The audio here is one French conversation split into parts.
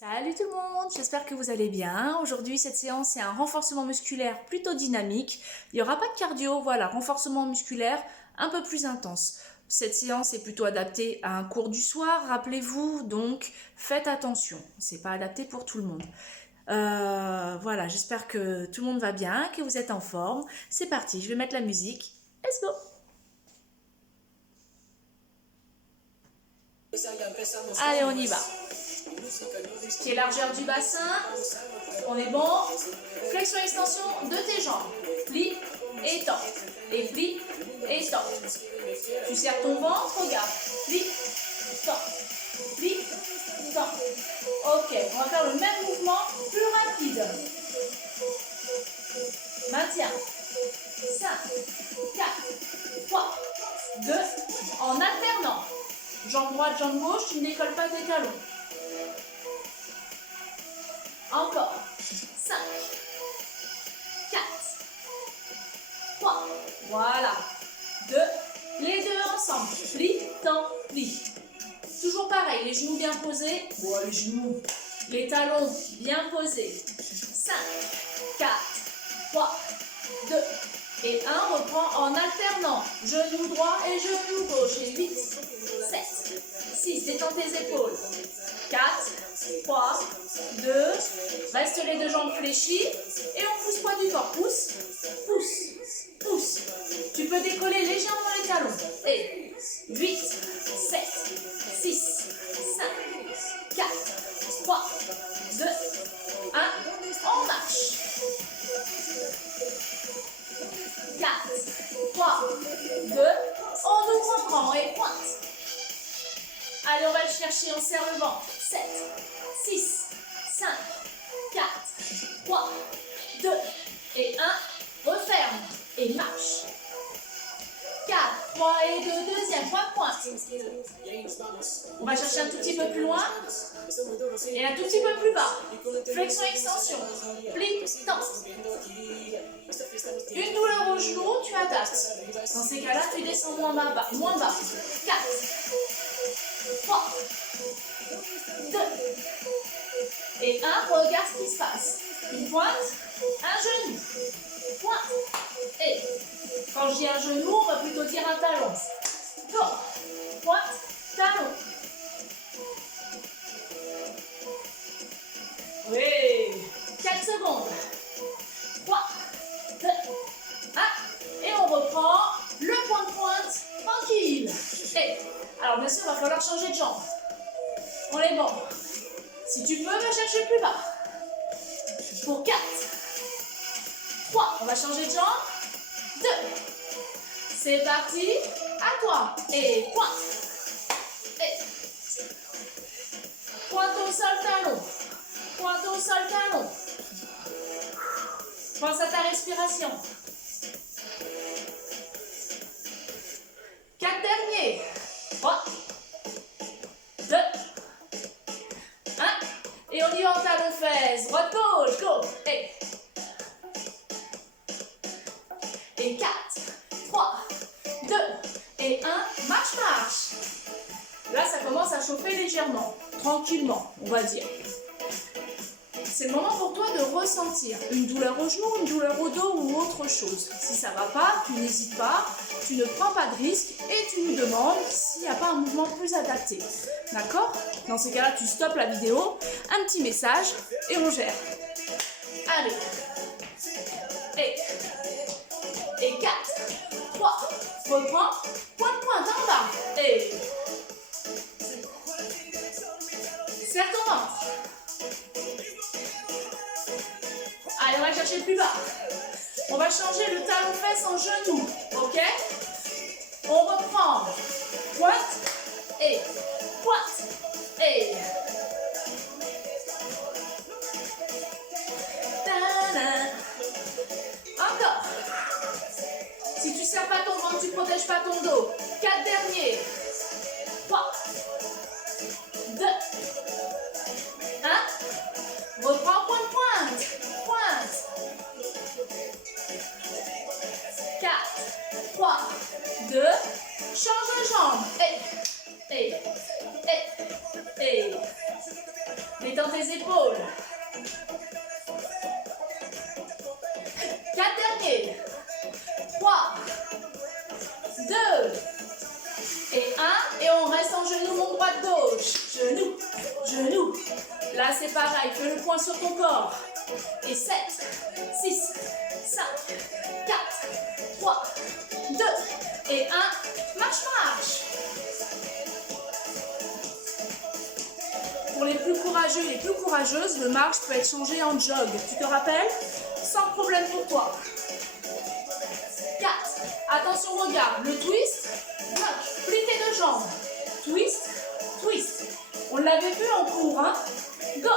Salut tout le monde, j'espère que vous allez bien. Aujourd'hui, cette séance est un renforcement musculaire plutôt dynamique. Il n'y aura pas de cardio, voilà, renforcement musculaire un peu plus intense. Cette séance est plutôt adaptée à un cours du soir, rappelez-vous, donc faites attention, c'est pas adapté pour tout le monde. Voilà, j'espère que tout le monde va bien, que vous êtes en forme. C'est parti, je vais mettre la musique. Let's go! Allez, on y va. Qui est largeur du bassin, on est bon. Flexion extension de tes jambes. Plie et tends. Et plie et tends. Tu serres ton ventre, regarde. Plie, tends. Plie, tends. Ok, on va faire le même mouvement plus rapide. Maintiens. 5, 4, 3, 2, en alternant. Jambe droite, jambe gauche, tu ne décolles pas tes talons. Encore. 5, 4, 3, voilà. 2, les deux ensemble. Plie, tends, plie. Toujours pareil, les genoux bien posés. Les genoux. Les talons bien posés. 5, 4, 3, 2 et 1. Reprends en alternant. Genou droit et genou gauche. Et 8, 7, 6. Détends tes épaules. 4, 3, 2, reste les deux jambes fléchies et on pousse poids du corps. Pousse, pousse, pousse. Tu peux décoller légèrement les talons. Et 8, 7, 6, 5, 4, 3, 2, 1. On marche. 4, 3, 2, on ouvre en grand et pointe. Allez, on va le chercher, on serre le ventre. 7, 6, 5, 4, 3, 2 et 1. Referme et marche. 4, 3 et 2, deuxième, pointe. On va chercher un tout petit peu plus loin et un tout petit peu plus bas. Flexion, extension. Plie, tends. Une douleur au genou, tu adaptes. Dans ces cas-là, tu descends moins bas. 4, 3, 2 et 1. Regarde ce qui se passe. Une pointe, un genou. Pointe et quand je dis un genou, on va plutôt dire un talon. Donc, pointe, talon. Oui. 4 secondes. 3, 2, 1. Et on reprend le point de pointe tranquille. Et alors bien sûr, il va falloir changer de jambe. On est bon. Si tu peux, va chercher plus bas. Pour 4, 3, on va changer de jambe. 2, c'est parti. À toi. Et pointe. Et pointe au sol, talon. Pointe au sol, talon. Pense à ta respiration. 4 derniers. 3, 2, 1. Et on y va en talon fesses. Droite, gauche, go. Et 4, 3, 2 et 1. Marche, marche. Là, ça commence à chauffer légèrement. Tranquillement, on va dire. C'est le moment pour toi de ressentir une douleur au genou, une douleur au dos ou autre chose. Si ça ne va pas, tu n'hésites pas, tu ne prends pas de risque et tu nous demandes s'il n'y a pas un mouvement plus adapté. D'accord? Dans ces cas-là, tu stoppes la vidéo, un petit message et on gère. Allez. Et 4, 3, reprends, pointe en bas. Et serre ton ventre. Allez, on va chercher plus bas. On va changer le talon fesse en genou, ok? On reprend. Pointe et pointe et. Ta-da. Encore. Si tu ne serres pas ton ventre, tu ne protèges pas ton dos. 4 derniers. 3, 2, 1. Reprends, pointe. 4, 3, 2, change de jambe. Et les épaules. 4 derniers. 3, 2 et 1. Et on reste en genou, mon droite-gauche. Genou, genou. Là, c'est pareil. Fais le point sur ton corps. Et 7, 6, 5, 4, 3, 2 et 1. Marche, marche. Pour les plus courageux et les plus courageuses, le marche peut être changé en jog. Tu te rappelles? Sans problème pour toi. 4. Attention, regarde. Le twist. Bloc. Plie tes deux jambes. Twist. Twist. On l'avait vu en cours, hein? Go.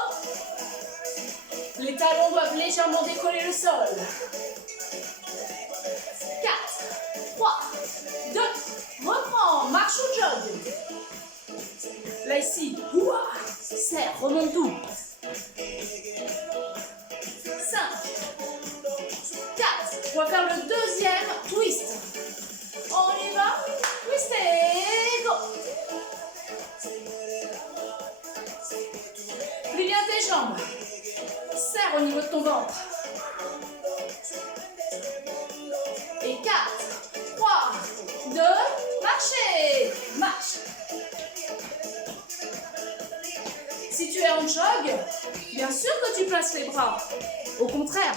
Les talons doivent légèrement décoller le sol. 4, 3, 2, reprends. Marche ou jog. Là, ici. Ouah. Serre, remonte tout. 5, 4. On va faire le deuxième twist. On y va. Twist et go. Plie bien tes jambes. Serre au niveau de ton ventre. Et 4, 3, 2, marchez. Marche. Si tu es en jog, bien sûr que tu places les bras. Au contraire.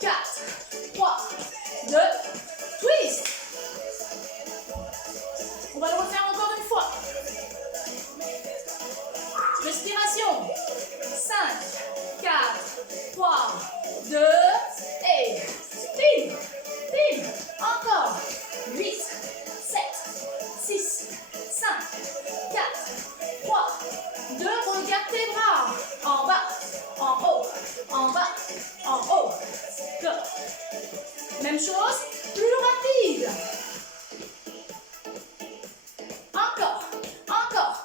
4, 3, 2, twist. On va le refaire encore une fois. Respiration. 5, 4, 3, 2 et pile, pile. Encore. 8, 7, 6, 5, 4, 3, 2. Regarde tes bras. En bas, en haut, en bas, en haut. Go. Même chose, plus rapide. Encore, encore.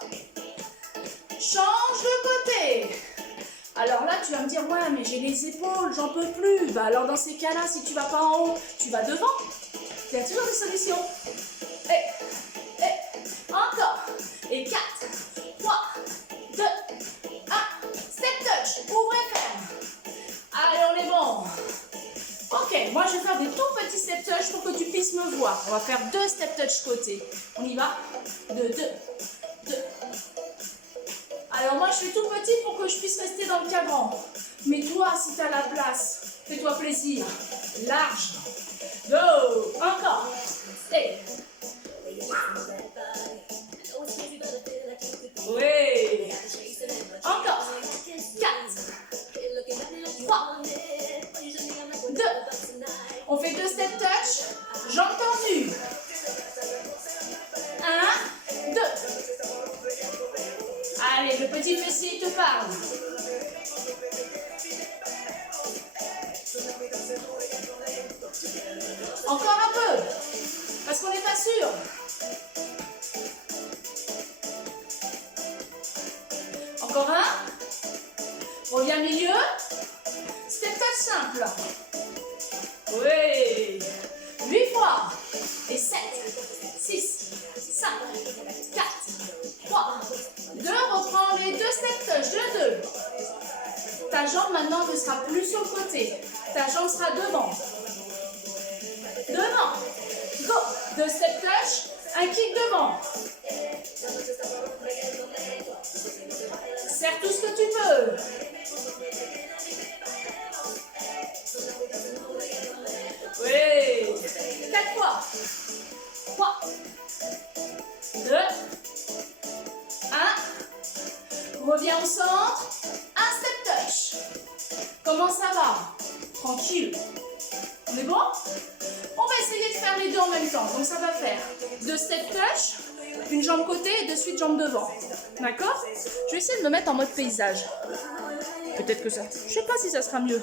Change de côté. Alors là, tu vas me dire, ouais, mais j'ai les épaules, j'en peux plus. Bah alors dans ces cas-là, si tu vas pas en haut, tu vas devant. Il y a toujours des solutions. Et, encore. Et 4, 3, 2, 1. Step touch. Ouvre et ferme. Allez, on est bon. Ok, moi je vais faire des tout petits step touch pour que tu puisses me voir. On va faire 2 step touch côté. On y va. 2, 2, 2. Alors moi je suis tout petit pour que je puisse rester dans le cadran. Mais toi, si tu as la place, fais-toi plaisir. Large. Go. Encore. Et. Oui. Encore. 4, 3, 2. On fait 2 step touch. Jambes tendues. 1, 2. Allez, le petit fessier il te parle. Encore un peu. Parce qu'on n'est pas sûr. Encore un. Reviens milieu. Step touch simple. Oui. 8 fois. Et 7, 6, 5, 4, 3, 2. Reprends les 2 step touch. 2, 2. Ta jambe maintenant ne sera plus sur le côté. Ta jambe sera devant. Devant. Go. 2 step touch. Un kick devant. Serre tout ce que tu peux. Oui. 4 fois. 3, 2, 1. Reviens au centre. Un step touch. Comment ça va? Tranquille. On est bon? On va essayer de faire les deux en même temps. Donc ça va faire 2 step touch, une jambe côté et de suite jambe devant. D'accord? Je vais essayer de me mettre en mode paysage. Peut-être que ça... Je sais pas si ça sera mieux.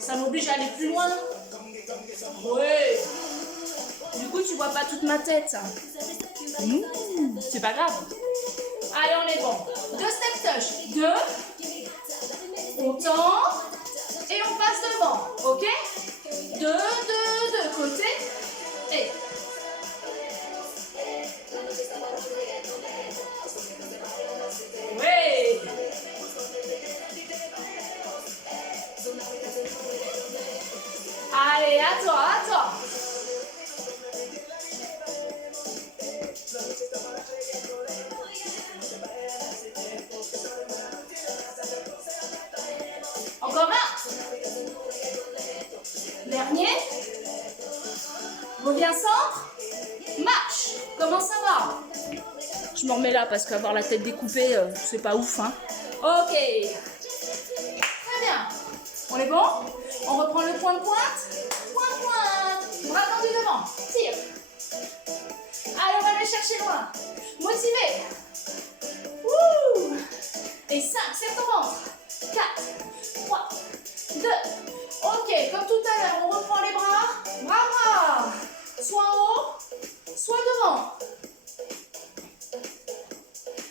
Ça m'oblige à aller plus loin. Ouais. Du coup, tu vois pas toute ma tête. C'est pas grave. Allez, on est bon. 2 step touch. 2. On tend. Et on passe devant. Ok? 2, 2, 2. Côté. Et. centre, marche. Comment ça va? Je me remets là parce qu'avoir la tête découpée, c'est pas ouf, hein. Ok. Très bien. On est bon? On reprend le point de pointe. Point de pointe. Bras tendus devant. Tire. Allez, on va aller chercher loin. Motivé. Wouh. Et 5, serre ton ventre. 4, 3, 2. Ok, comme tout à l'heure, on reprend les bras. Bras. Soit en haut, soit devant.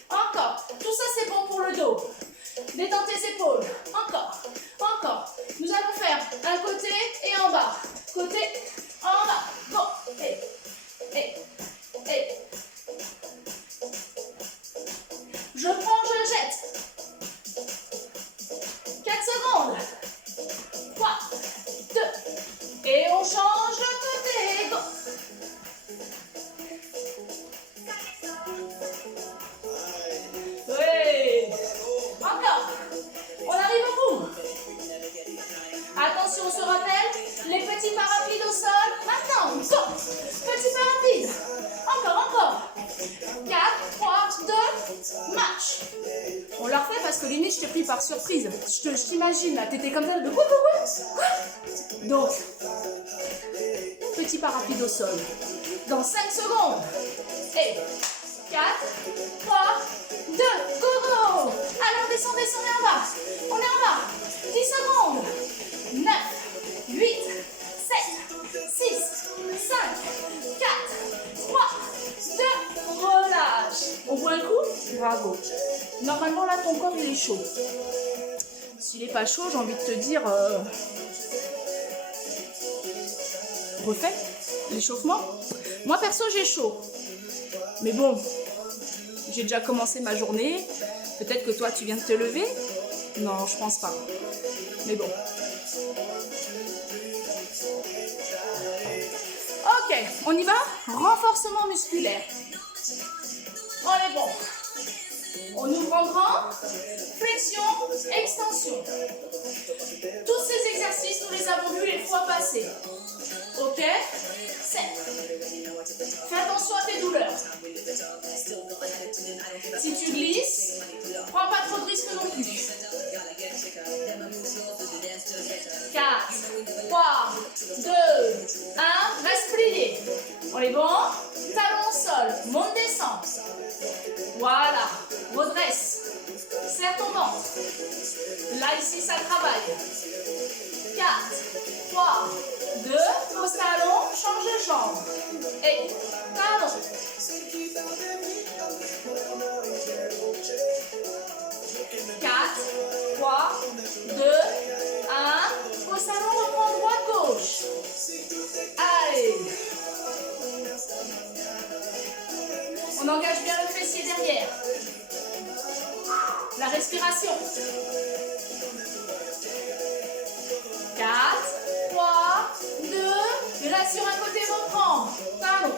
Encore. Tout ça, c'est bon pour le dos. Détends tes épaules. Encore. Encore. Nous allons faire un côté et en bas. Côté, en bas. Go. Et. Je prends, je jette. 4 secondes. 3, 2. Et on change de côté. Go. Oui. Encore. On arrive au bout. Attention, on se rappelle, les petits pas rapides au sol. Maintenant, go. Petit pas rapide. Encore. 4, 3, 2, marche. On le refait parce que limite, je t'ai pris par surprise. Je t'imagine, là, t'étais comme ça, de quoi. Donc, petit pas rapide au sol. Dans 5 secondes. Et 4, 3, 2, go. Allons, descend, on est en bas. On est en bas. 10 secondes. 9, 8, 7, 6, 5, 4, 3, 2, relâche. On voit un coup? Bravo. Normalement, là, ton corps, il est chaud. S'il n'est pas chaud, j'ai envie de te dire... refais l'échauffement. Moi, perso, j'ai chaud. Mais bon, j'ai déjà commencé ma journée. Peut-être que toi, tu viens de te lever? Non, je pense pas. Mais bon. Ok, on y va? Renforcement musculaire. On est bon. On ouvre en grand. Flexion, extension. Tous ces exercices, nous les avons vus les fois passées. Ok? 7. Fais attention à tes douleurs. Si tu glisses, prends pas trop de risques non plus. 4, 3, 2, 1. Reste plié. On est bon? Talon au sol. Monte, descend. Voilà. Redresse. Serre ton ventre. Là, ici, ça travaille. 4, 3, 2. Pose talon. Change de jambe. Et talon. 4, 3, 2, 1. Pose talon, reprends droite, gauche. Allez. On engage bien le fessier derrière. La respiration. 4, 3, 2. Et là, sur un côté, reprends. Talon.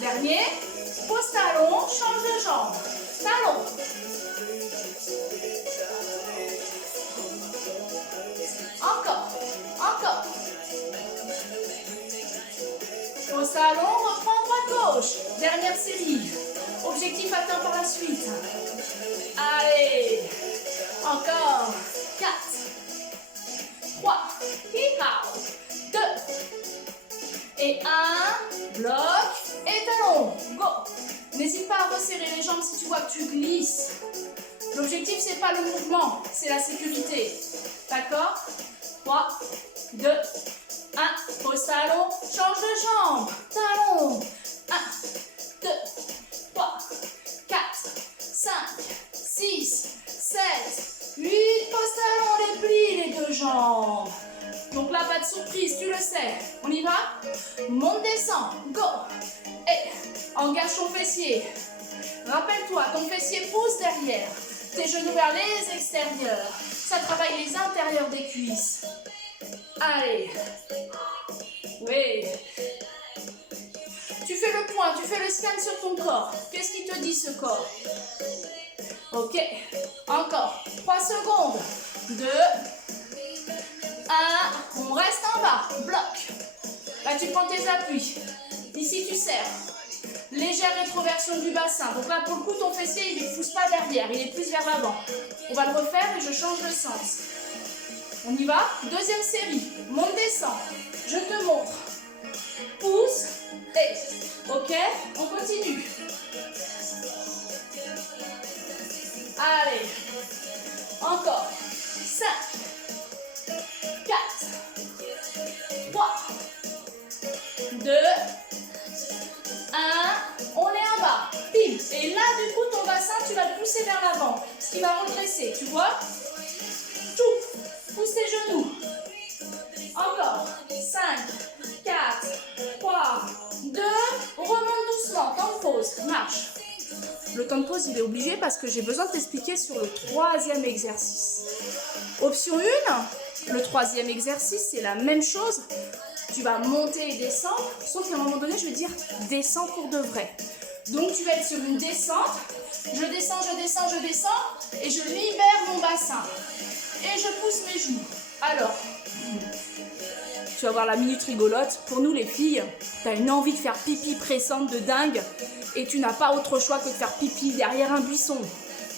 Dernier. Pose talon, change de jambe. Talon. Encore. Pose talon, reprends droite-gauche. Dernière série. Objectif atteint par la suite. Allez. Encore. 4, 3, 2 et 1. Bloc et talon. Go. N'hésite pas à resserrer les jambes si tu vois que tu glisses. L'objectif, c'est pas le mouvement, c'est la sécurité. D'accord? 3, 2, 1. Pose talon, change de jambe. Talon. 1, 2, 3, 4, 5, 6, 7, 8. Pose talon, les plis, les deux jambes. Donc là, pas de surprise, tu le sais. On y va? Monte, descend, go. Et engage ton fessier. Rappelle-toi, ton fessier pousse derrière. Tes genoux vers les extérieurs. Ça travaille les intérieurs des cuisses. Allez. Oui. Tu fais le point, tu fais le scan sur ton corps. Qu'est-ce qui te dit ce corps? Ok. Encore. 3 secondes. 2, 1. On reste en bas. Bloc. Là, tu prends tes appuis. Ici, tu serres. Légère rétroversion du bassin. Donc là, pour le coup, ton fessier, il ne pousse pas derrière. Il est plus vers l'avant. On va le refaire et je change de sens. On y va. Deuxième série. Monte, descend. Je te montre. Pousse. Et. Ok. On continue. Allez. Encore. 5. 4. 3. 2. 1. On est en bas. Pile. Et là, du coup, ton bassin, tu vas le pousser vers l'avant. Ce qui va redresser. Tu vois? Tout. Pousse tes genoux. Encore. 5, 4, 3, 2. Remonte doucement. Temps de pause. Marche. Le temps de pause, il est obligé parce que j'ai besoin de t'expliquer sur le troisième exercice. Option 1, le troisième exercice, c'est la même chose. Tu vas monter et descendre, sauf qu'à un moment donné, je vais dire descends pour de vrai. Donc, tu vas être sur une descente. Je descends, je descends, je descends et je libère mon bassin. Et je pousse mes genoux. Alors, tu vas voir la minute rigolote. Pour nous, les filles, tu as une envie de faire pipi pressante de dingue et tu n'as pas autre choix que de faire pipi derrière un buisson.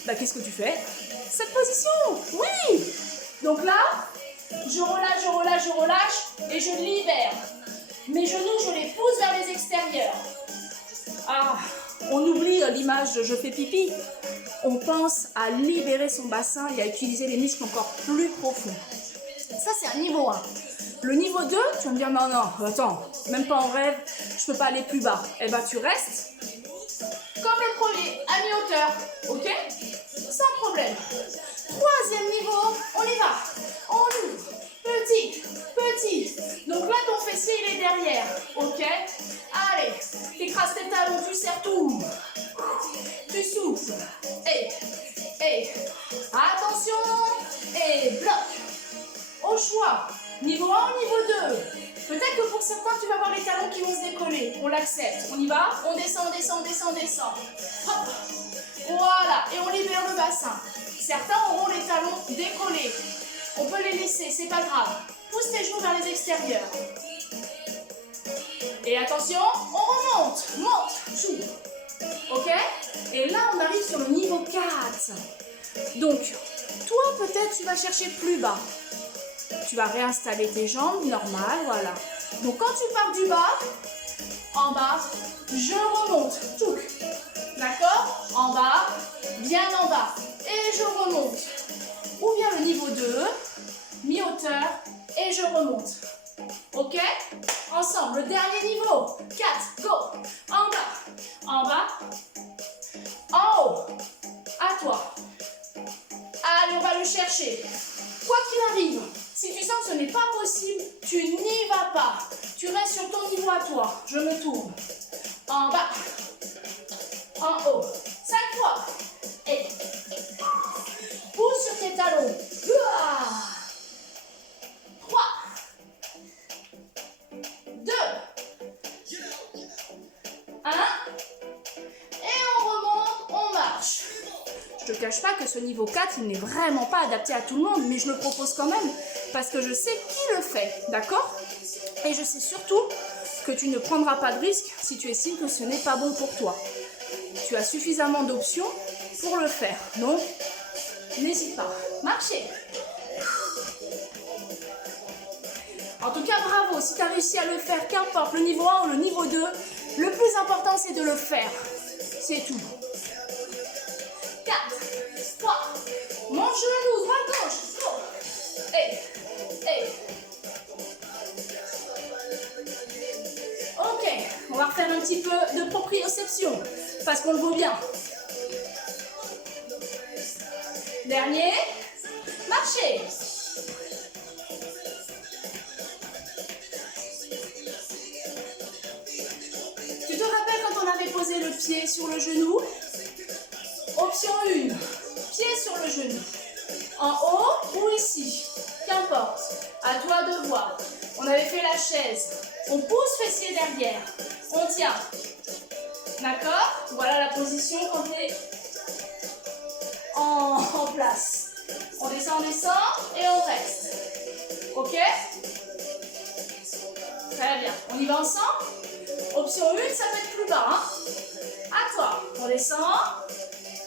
Bah, qu'est-ce que tu fais? Cette position, oui. Donc là, je relâche, je relâche, je relâche et je libère. Mes genoux, je les pousse vers les extérieurs. Ah, on oublie l'image de je fais pipi. On pense à libérer son bassin et à utiliser les muscles encore plus profonds. Ça, c'est un niveau 1. Le niveau 2, tu vas me dire, non, non, attends, même pas en rêve, je peux pas aller plus bas. Eh bien, tu restes comme le premier, à mi-hauteur, ok? Sans problème. Troisième niveau, on y va. On ouvre. Petit, petit. Donc là, ton fessier, il est derrière, ok? Allez, tu écrases tes talons, tu serres tout. Tu souffles. Et, attention. Et bloc. Au choix. Niveau 1 ou niveau 2. Peut-être que pour certains, tu vas avoir les talons qui vont se décoller. On l'accepte. On y va. On descend, on descend, on descend, on descend. Hop. Voilà. Et on libère le bassin. Certains auront les talons décollés. On peut les laisser, c'est pas grave. Pousse tes genoux vers les extérieurs. Et attention, on remonte. Monte. Chou. Ok? Et là, on arrive sur le niveau 4. Donc, toi, peut-être, tu vas chercher plus bas. Tu vas réinstaller tes jambes, normal, voilà. Donc, quand tu pars du bas, en bas, je remonte. Tout. D'accord? En bas, bien en bas. Et je remonte. Ou bien le niveau 2, mi-hauteur, et je remonte. Ok? Ensemble, le dernier niveau. 4, go. En bas, en haut. À toi. Allez, on va le chercher. Quoi qu'il arrive, si tu sens que ce n'est pas possible, tu n'y vas pas. Tu restes sur ton niveau à toi. Je me tourne. En bas. En haut. 5 fois. Et pousse sur tes talons. 3. 2. 1. Et on remonte, on marche. Je ne te cache pas que ce niveau 4, il n'est vraiment pas adapté à tout le monde, mais je le propose quand même parce que je sais qui le fait, d'accord? Et je sais surtout que tu ne prendras pas de risque si tu estimes que ce n'est pas bon pour toi. Tu as suffisamment d'options pour le faire, donc n'hésite pas. Marchez. En tout cas, bravo, si tu as réussi à le faire, qu'importe le niveau 1 ou le niveau 2, le plus important c'est de le faire. C'est tout. 4, 3, mon genou, droite, gauche, go. Et. Ok, on va refaire un petit peu de proprioception, parce qu'on le vaut bien. Dernier, marchez. Tu te rappelles quand on avait posé le pied sur le genou? Option 1, pied sur le genou. En haut ou ici, qu'importe, à toi de voir. On avait fait la chaise. On pousse fessier derrière. On tient. D'accord? Voilà la position quand tu es en place. On descend et on reste. Ok? Très bien. On y va ensemble? Option 1, ça peut être plus bas. Hein? À toi. On descend.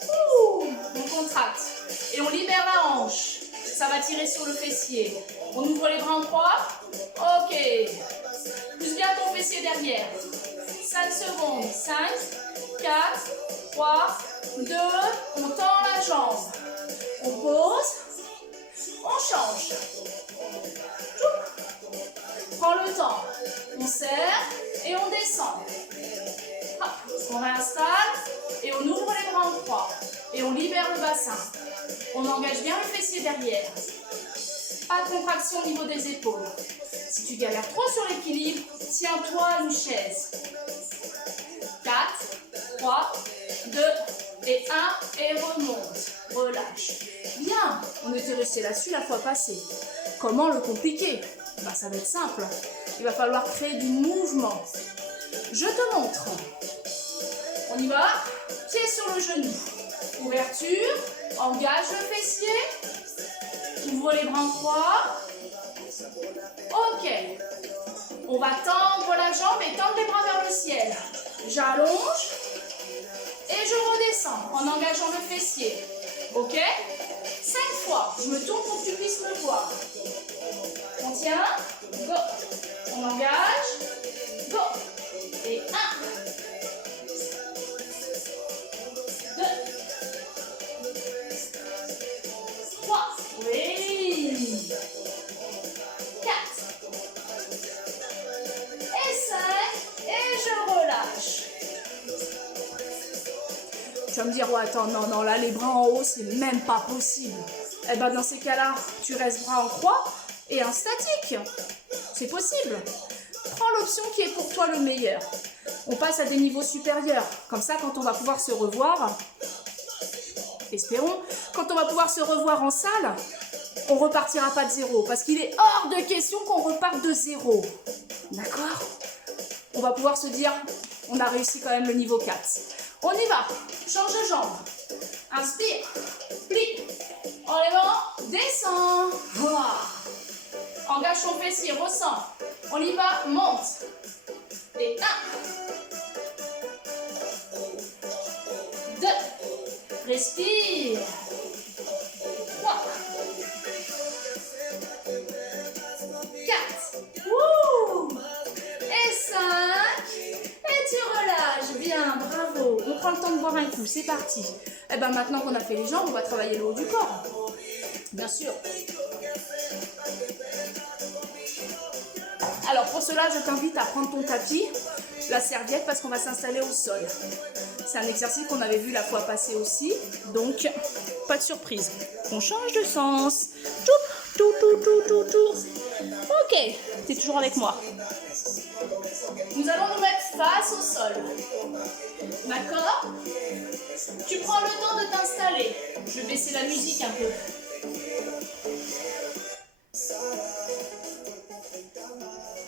Ouh, on contracte. Et on libère la hanche. Ça va tirer sur le fessier. On ouvre les bras en croix. Ok. Pousse bien ton fessier derrière. 5 secondes. 5, 4, 3, 2. On tend la jambe. On pose. On change. Prends le temps. On serre et on descend. Hop. On réinstalle et on ouvre les bras en croix. Et on libère le bassin. On engage bien le fessier derrière. Pas de contraction au niveau des épaules. Si tu galères trop sur l'équilibre, tiens-toi à une chaise. 4, 3, 2 et 1 et remonte. Relâche. Bien, on était resté là-dessus la fois passée. Comment le compliquer? Ben, ça va être simple. Il va falloir créer du mouvement. Je te montre. On y va. Pied sur le genou. Ouverture. Engage le fessier. Ouvre les bras en croix. Ok. On va tendre la jambe et tendre les bras vers le ciel. J'allonge. Et je redescends en engageant le fessier. Ok? 5 fois. Je me tourne pour que tu puisses me voir. On tient. Go. On engage. Go. Et 1. 2. 3. Oui. 4. Et 5. Et je relâche. Tu vas me dire, ouais, attends, non, là, les bras en haut, c'est même pas possible. Eh ben, dans ces cas-là, tu restes bras en croix et un statique. C'est possible. Prends l'option qui est pour toi le meilleur. On passe à des niveaux supérieurs. Comme ça, quand on va pouvoir se revoir, espérons, quand on va pouvoir se revoir en salle, on repartira pas de zéro. Parce qu'il est hors de question qu'on reparte de zéro. D'accord? On va pouvoir se dire, on a réussi quand même le niveau 4. On y va. Change de jambe. Inspire. Plie. Enlèvement. Descend. Voilà. Engage ton fessier. Ressens. On y va. Monte. Et 1. 2. Respire. 3. 4. Wouh. Et 5. Et tu relâches. Bien, bravo. On prend le temps de boire un coup. C'est parti. Et bien maintenant qu'on a fait les jambes, on va travailler le haut du corps. Bien sûr. Alors pour cela, je t'invite à prendre ton tapis, la serviette, parce qu'on va s'installer au sol. C'est un exercice qu'on avait vu la fois passée aussi. Donc, pas de surprise. On change de sens. Tout. Ok, tu es toujours avec moi. Nous allons nous mettre face au sol. D'accord? Tu prends le temps de t'installer. Je vais baisser la musique un peu.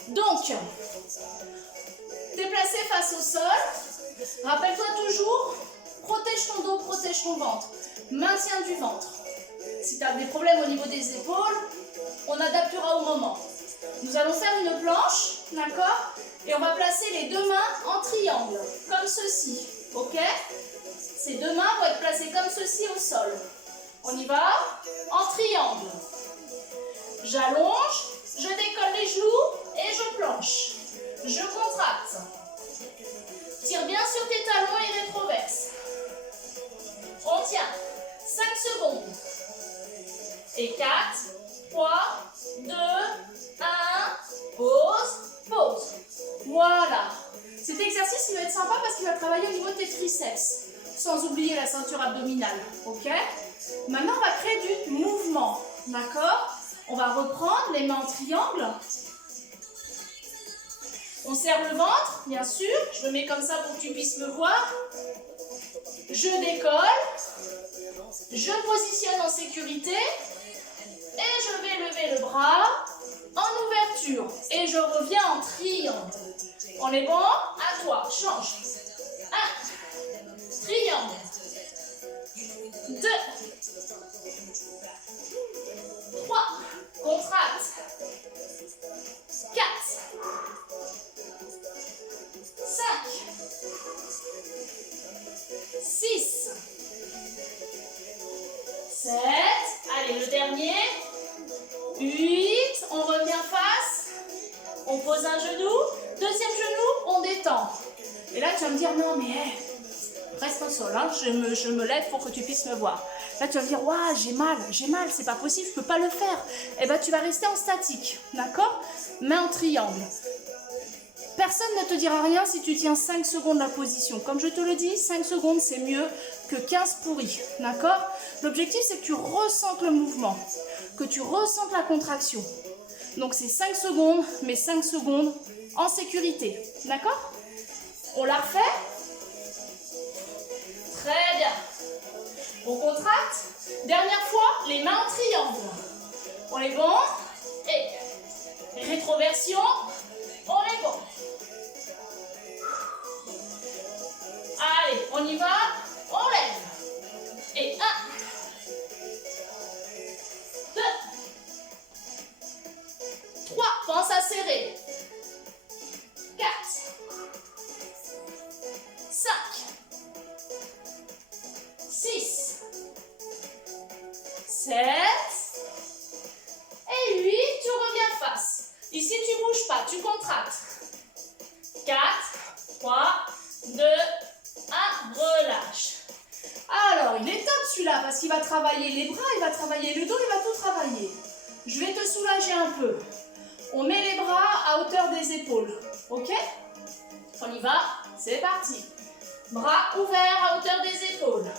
Donc, t'es placé face au sol. Rappelle-toi toujours, protège ton dos, protège ton ventre. Maintien du ventre. Si tu as des problèmes au niveau des épaules, on adaptera au moment. Nous allons faire une planche, d'accord? Et on va placer les deux mains en triangle, comme ceci, ok? Ces deux mains vont être placées comme ceci au sol. On y va? En triangle. J'allonge, je décolle les genoux et je planche. Je contracte. Tire bien sur tes talons et rétroverse. On tient. 5 secondes. Et 4, 3, 2, 1. Pause. Voilà. Cet exercice, il va être sympa parce qu'il va travailler au niveau de tes triceps. Sans oublier la ceinture abdominale. Ok? Maintenant, on va créer du mouvement. D'accord? On va reprendre les mains en triangle. On serre le ventre, bien sûr. Je me mets comme ça pour que tu puisses me voir. Je décolle. Je positionne en sécurité. Et je vais lever le bras en ouverture. Et je reviens en triangle. On est bon? À toi, change. 1. Triangle. 2. 3, contracte. 4, 5, 6, 7, allez le dernier, 8, on revient face, on pose un genou, deuxième genou, on détend. Et là tu vas me dire non mais hey, reste au sol, hein, je me lève pour que tu puisses me voir. Là tu vas me dire waouh j'ai mal, c'est pas possible, je peux pas le faire. Et bien tu vas rester en statique, d'accord? Main en triangle. Personne ne te dira rien si tu tiens 5 secondes la position. Comme je te le dis, 5 secondes c'est mieux que 15 pourris, d'accord? L'objectif c'est que tu ressentes le mouvement, que tu ressentes la contraction. Donc c'est 5 secondes, mais 5 secondes en sécurité, d'accord? On la refait? Très bien. On contracte. Dernière fois, les mains en triangle. On est bon? Et rétroversion, on est bon. Allez, on y va, on lève. Et 1, 2, 3, pense à serrer. 4, 5, 6, 7, et 8, tu reviens face. Ici, tu ne bouges pas, tu contractes. 4, 3, 2, 1, relâche. Alors, il est top celui-là parce qu'il va travailler les bras, il va travailler le dos, il va tout travailler. Je vais te soulager un peu. On met les bras à hauteur des épaules, ok? On y va, c'est parti. Bras ouverts à hauteur des épaules.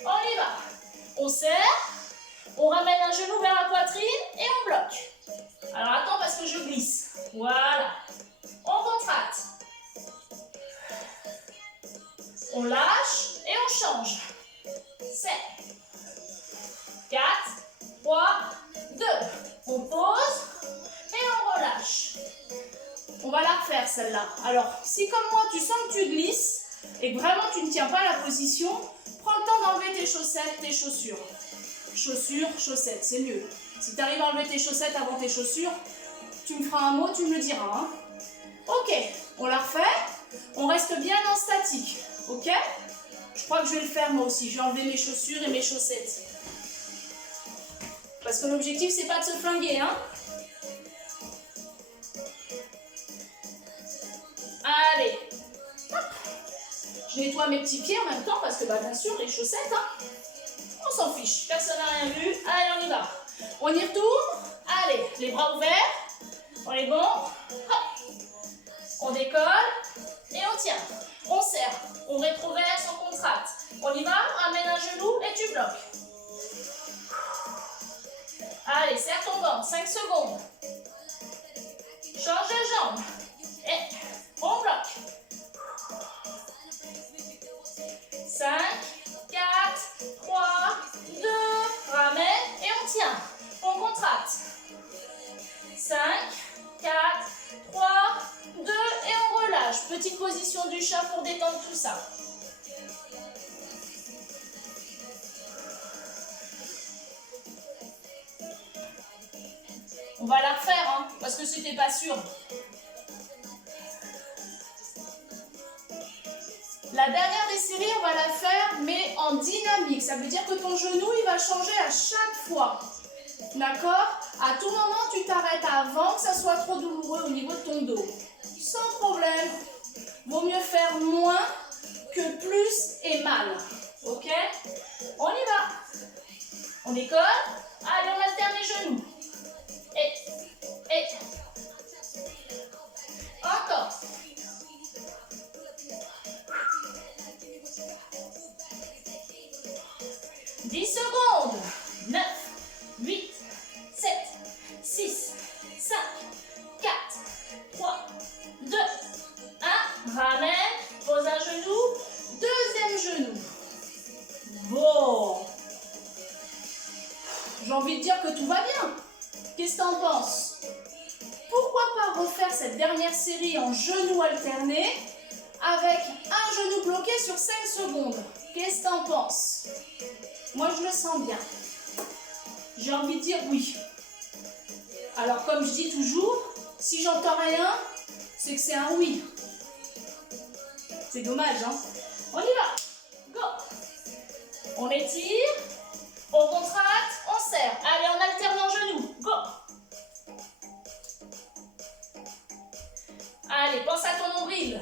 On y va. On serre, on ramène un genou vers la poitrine et on bloque. Alors attends parce que je glisse. Voilà. On contracte. On lâche et on change. 7, 4, 3, 2. On pose et on relâche. On va la refaire celle-là. Alors, si comme moi tu sens que tu glisses et que vraiment tu ne tiens pas la position, prends le temps d'enlever tes chaussettes, tes chaussures. Chaussures, chaussettes, c'est mieux. Si tu arrives à enlever tes chaussettes avant tes chaussures, tu me feras un mot, tu me le diras. Hein. Ok, on la refait. On reste bien en statique. Ok? Je crois que je vais le faire moi aussi. Je vais enlever mes chaussures et mes chaussettes. Parce que l'objectif, c'est pas de se flinguer. Hein? Allez. Hop. Je nettoie mes petits pieds en même temps parce que bah, bien sûr, les chaussettes, hein, on s'en fiche. Personne n'a rien vu. Allez, on y va. On y retourne. Allez, les bras ouverts. On est bon. Hop. On décolle et on tient. On serre. On rétroverse, on contracte. On y va, on ramène un genou et tu bloques. Allez, serre ton ventre. 5 secondes. Change de jambe. Et on bloque. 5, 4, 3, 2, ramène et on tient. On contracte. 5, 4, 3, 2 et on relâche. Petite position du chat pour détendre tout ça. On va la refaire, hein, parce que c'était pas sûr. La dernière des séries, on va la faire, mais en dynamique. Ça veut dire que ton genou, il va changer à chaque fois. D'accord? À tout moment, tu t'arrêtes avant que ça soit trop douloureux au niveau de ton dos. Sans problème. Vaut mieux faire moins que plus et mal. Ok? On y va. On décolle. Allez, on alterne les genoux. Et. Encore. Secondes. 9, 8, 7, 6, 5, 4, 3, 2, 1. Ramène, pose un genou, deuxième genou. Bon. J'ai envie de dire que tout va bien. Qu'est-ce que tu en penses? Pourquoi pas refaire cette dernière série en genoux alternés avec un genou bloqué sur 5 secondes? Qu'est-ce que tu en penses? Moi, je le sens bien. J'ai envie de dire oui. Alors comme je dis toujours, si j'entends rien, c'est que c'est un oui. C'est dommage, hein? On y va. Go. On étire, on contracte, on serre. Allez, on alterne en genoux. Go. Allez, pense à ton nombril.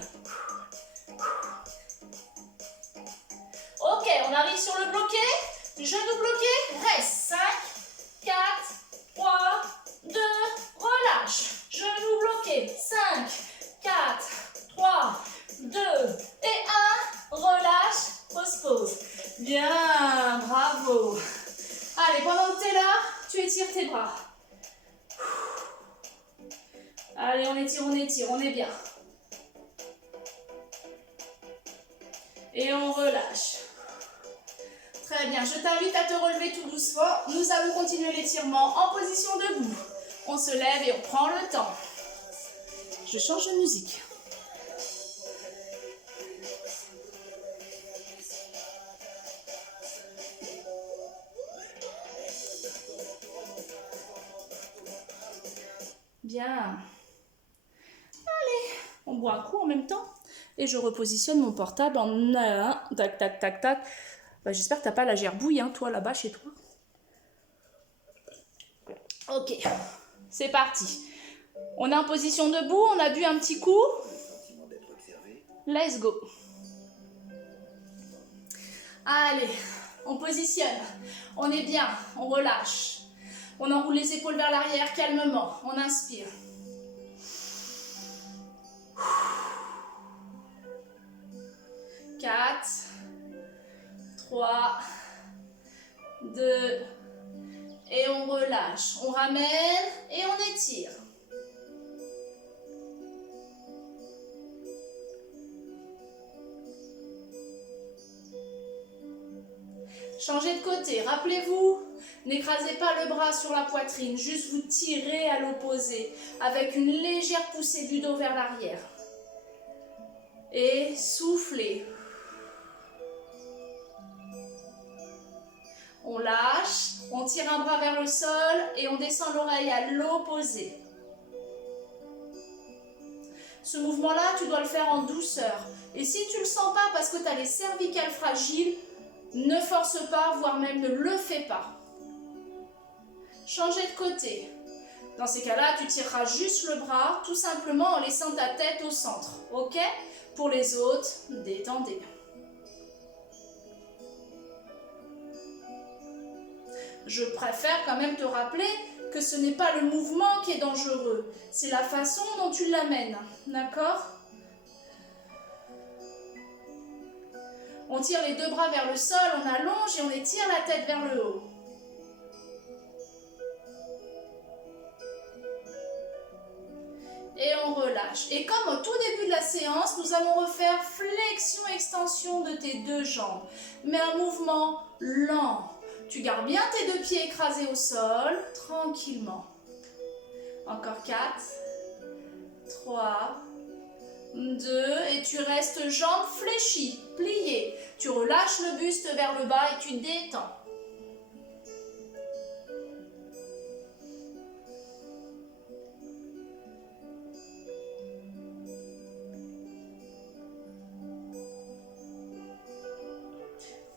Ok, on arrive sur le bloqué. Genou bloqué, reste. 5, 4, 3, 2, relâche. Genou bloqué. 5, 4, 3, 2 et 1. Relâche, pause. Bien, bravo. Allez, pendant que tu es là, tu étires tes bras. Allez, on étire, on est bien. Et on relâche. Très bien, je t'invite à te relever tout doucement. Nous allons continuer l'étirement en position debout. On se lève et on prend le temps. Je change de musique. Bien. Allez, on boit un coup en même temps. Et je repositionne mon portable en 1. Tac, tac, tac, tac. Bah, j'espère que tu n'as pas la gerbouille, hein, toi, là-bas, chez toi. Ok, c'est parti. On est en position debout, on a bu un petit coup. Let's go. Allez, on positionne. On est bien, on relâche. On enroule les épaules vers l'arrière calmement. On inspire. 4, 3, 2, et on relâche. On ramène et on étire. Changez de côté. Rappelez-vous, n'écrasez pas le bras sur la poitrine. Juste vous tirez à l'opposé avec une légère poussée du dos vers l'arrière. Et soufflez. On lâche, on tire un bras vers le sol et on descend l'oreille à l'opposé. Ce mouvement-là, tu dois le faire en douceur. Et si tu ne le sens pas parce que tu as les cervicales fragiles, ne force pas, voire même ne le fais pas. Changez de côté. Dans ces cas-là, tu tireras juste le bras, tout simplement en laissant ta tête au centre. Ok? Pour les autres, détendez. Je préfère quand même te rappeler que ce n'est pas le mouvement qui est dangereux, c'est la façon dont tu l'amènes, d'accord? On tire les deux bras vers le sol, on allonge et on étire la tête vers le haut. Et on relâche. Et comme au tout début de la séance, nous allons refaire flexion-extension de tes deux jambes. Mais un mouvement lent. Tu gardes bien tes deux pieds écrasés au sol, tranquillement. Encore 4, 3, 2, et tu restes jambes fléchies, pliées. Tu relâches le buste vers le bas et tu détends.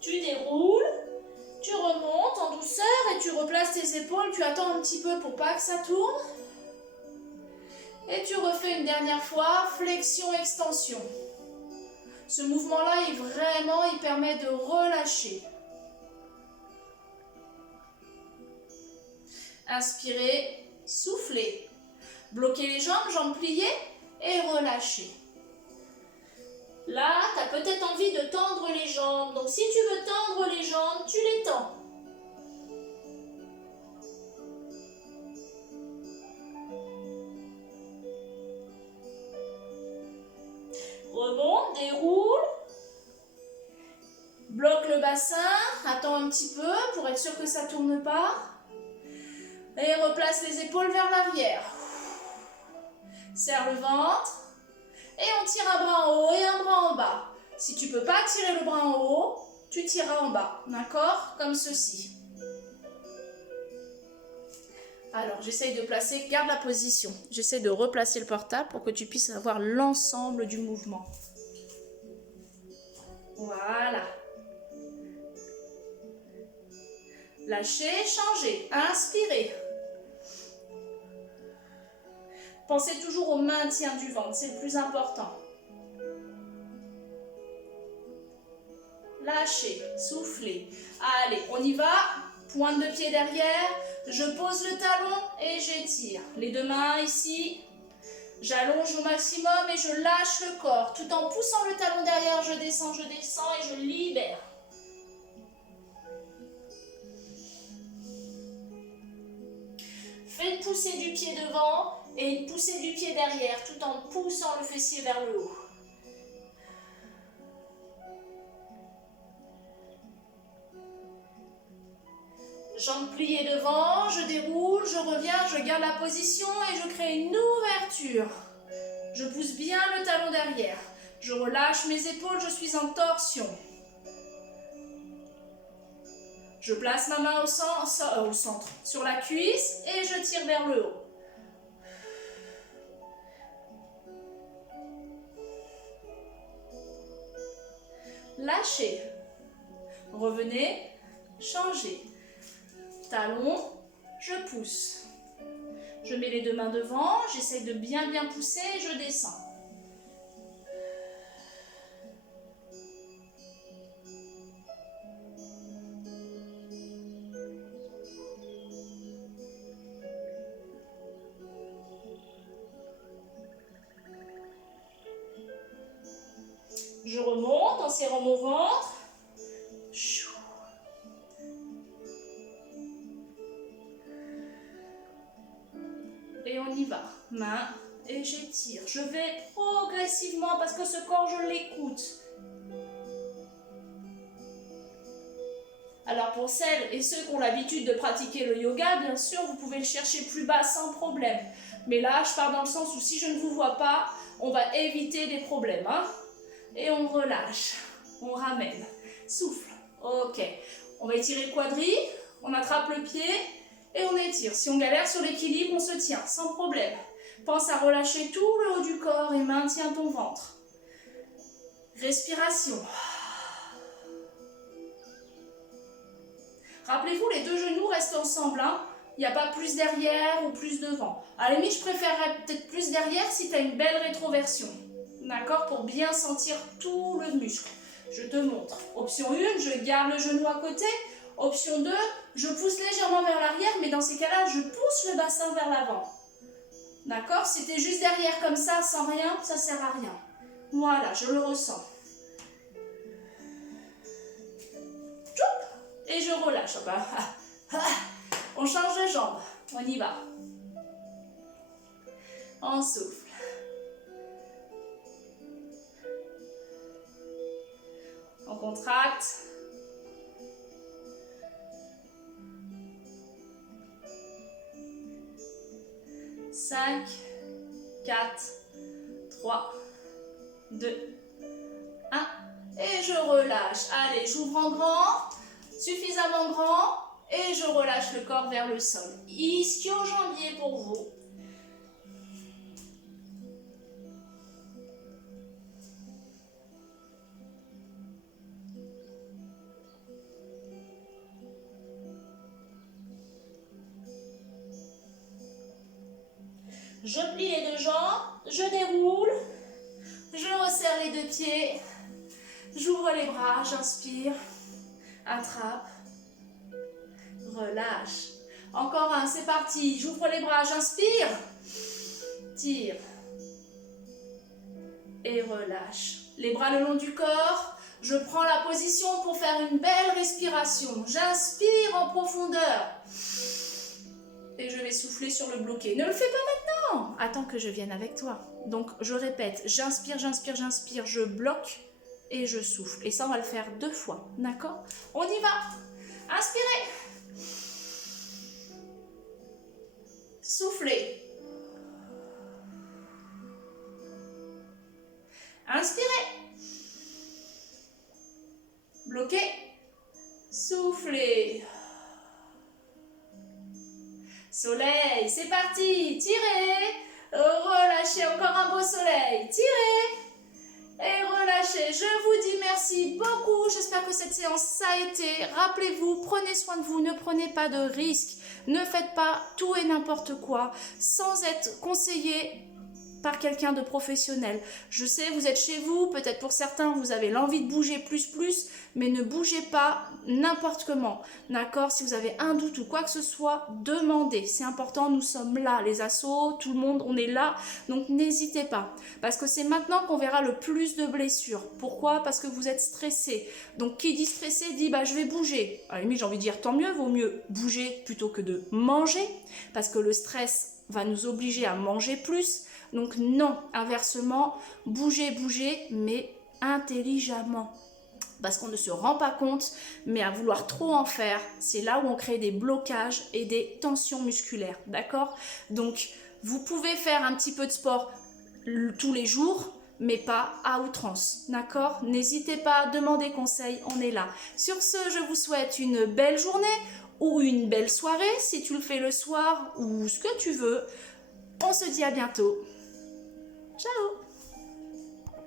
Tu déroules. Tu remontes en douceur et tu replaces tes épaules. Tu attends un petit peu pour pas que ça tourne. Et tu refais une dernière fois, flexion-extension. Ce mouvement-là, il permet de relâcher. Inspirez, soufflez. Bloquez les jambes, jambes pliées et relâchez. Là, tu as peut-être envie de tendre les jambes. Donc si tu veux tendre les jambes, tu les tends. Remonte, déroule. Bloque le bassin, attends un petit peu pour être sûr que ça ne tourne pas. Et replace les épaules vers l'arrière. Serre le ventre. Et on tire un bras en haut et un bras en bas. Si tu ne peux pas tirer le bras en haut, tu tireras en bas. D'accord? Comme ceci. Alors, j'essaye de placer, garde la position. J'essaie de replacer le portable pour que tu puisses avoir l'ensemble du mouvement. Voilà. Lâchez, changez, inspirez. Pensez toujours au maintien du ventre, c'est le plus important. Lâchez, soufflez. Allez, on y va. Pointe de pied derrière. Je pose le talon et j'étire. Les deux mains ici. J'allonge au maximum et je lâche le corps. Tout en poussant le talon derrière, je descends et je libère. Fais une poussée du pied devant et une poussée du pied derrière, tout en poussant le fessier vers le haut. Jambes pliées devant, je déroule, je reviens, je garde la position et je crée une ouverture. Je pousse bien le talon derrière. Je relâche mes épaules, je suis en torsion. Je place ma main au centre, sur la cuisse et je tire vers le haut. Lâchez. Revenez, changez. Talon, je pousse. Je mets les deux mains devant, j'essaie de bien pousser et je descends. Je remonte en serrant mon ventre. Et on y va. Main et j'étire. Je vais progressivement parce que ce corps, je l'écoute. Alors pour celles et ceux qui ont l'habitude de pratiquer le yoga, bien sûr, vous pouvez le chercher plus bas sans problème. Mais là, je pars dans le sens où si je ne vous vois pas, on va éviter des problèmes. Hein? Et on relâche. On ramène. Souffle. Ok. On va étirer le quadri. On attrape le pied. Et on étire. Si on galère sur l'équilibre, on se tient, sans problème. Pense à relâcher tout le haut du corps et maintiens ton ventre. Respiration. Rappelez-vous, les deux genoux restent ensemble. Hein. Il n'y a pas plus derrière ou plus devant. À la limite, je préférerais peut-être plus derrière si tu as une belle rétroversion. D'accord? Pour bien sentir tout le muscle. Je te montre. Option 1, je garde le genou à côté. Option 2, je pousse légèrement vers l'arrière, mais dans ces cas-là, je pousse le bassin vers l'avant. D'accord? Si tu es juste derrière comme ça, sans rien, ça ne sert à rien. Voilà, je le ressens. Et je relâche. On change de jambe. On y va. On souffle. On contracte. 5, 4, 3, 2, 1. Et je relâche. Allez, j'ouvre en grand, suffisamment grand, et je relâche le corps vers le sol. Ischio-jambier pour vous. Je plie les deux jambes, je déroule, je resserre les deux pieds, j'ouvre les bras, j'inspire, attrape, relâche. Encore un, c'est parti, j'ouvre les bras, j'inspire, tire et relâche. Les bras le long du corps, je prends la position pour faire une belle respiration. J'inspire en profondeur. Et je vais souffler sur le bloqué. Ne le fais pas maintenant. Attends que je vienne avec toi. Donc, je répète. J'inspire, j'inspire, j'inspire. Je bloque et je souffle. Et ça, on va le faire 2 fois. D'accord? On y va. Inspirez. Soufflez. Inspirez. Bloquez. Soufflez. Soleil. parti. Tirez. Relâchez, encore un beau soleil. Tirez. Et relâchez. Je vous dis merci beaucoup. J'espère que cette séance ça a été. Rappelez-vous, prenez soin de vous. Ne prenez pas de risques. Ne faites pas tout et n'importe quoi sans être conseillé par quelqu'un de professionnel. Je sais, vous êtes chez vous, peut-être pour certains, vous avez l'envie de bouger plus, mais ne bougez pas n'importe comment, d'accord? Si vous avez un doute ou quoi que ce soit, demandez. C'est important, nous sommes là, les assos, tout le monde, on est là, donc n'hésitez pas. Parce que c'est maintenant qu'on verra le plus de blessures. Pourquoi? Parce que vous êtes stressé. Donc qui dit stressé dit, bah je vais bouger. À la limite, j'ai envie de dire, tant mieux, vaut mieux bouger plutôt que de manger, parce que le stress va nous obliger à manger plus. Donc non, inversement, bougez, mais intelligemment. Parce qu'on ne se rend pas compte, mais à vouloir trop en faire, c'est là où on crée des blocages et des tensions musculaires, d'accord? Donc, vous pouvez faire un petit peu de sport tous les jours, mais pas à outrance, d'accord? N'hésitez pas à demander conseil, on est là. Sur ce, je vous souhaite une belle journée ou une belle soirée, si tu le fais le soir ou ce que tu veux. On se dit à bientôt. Ciao!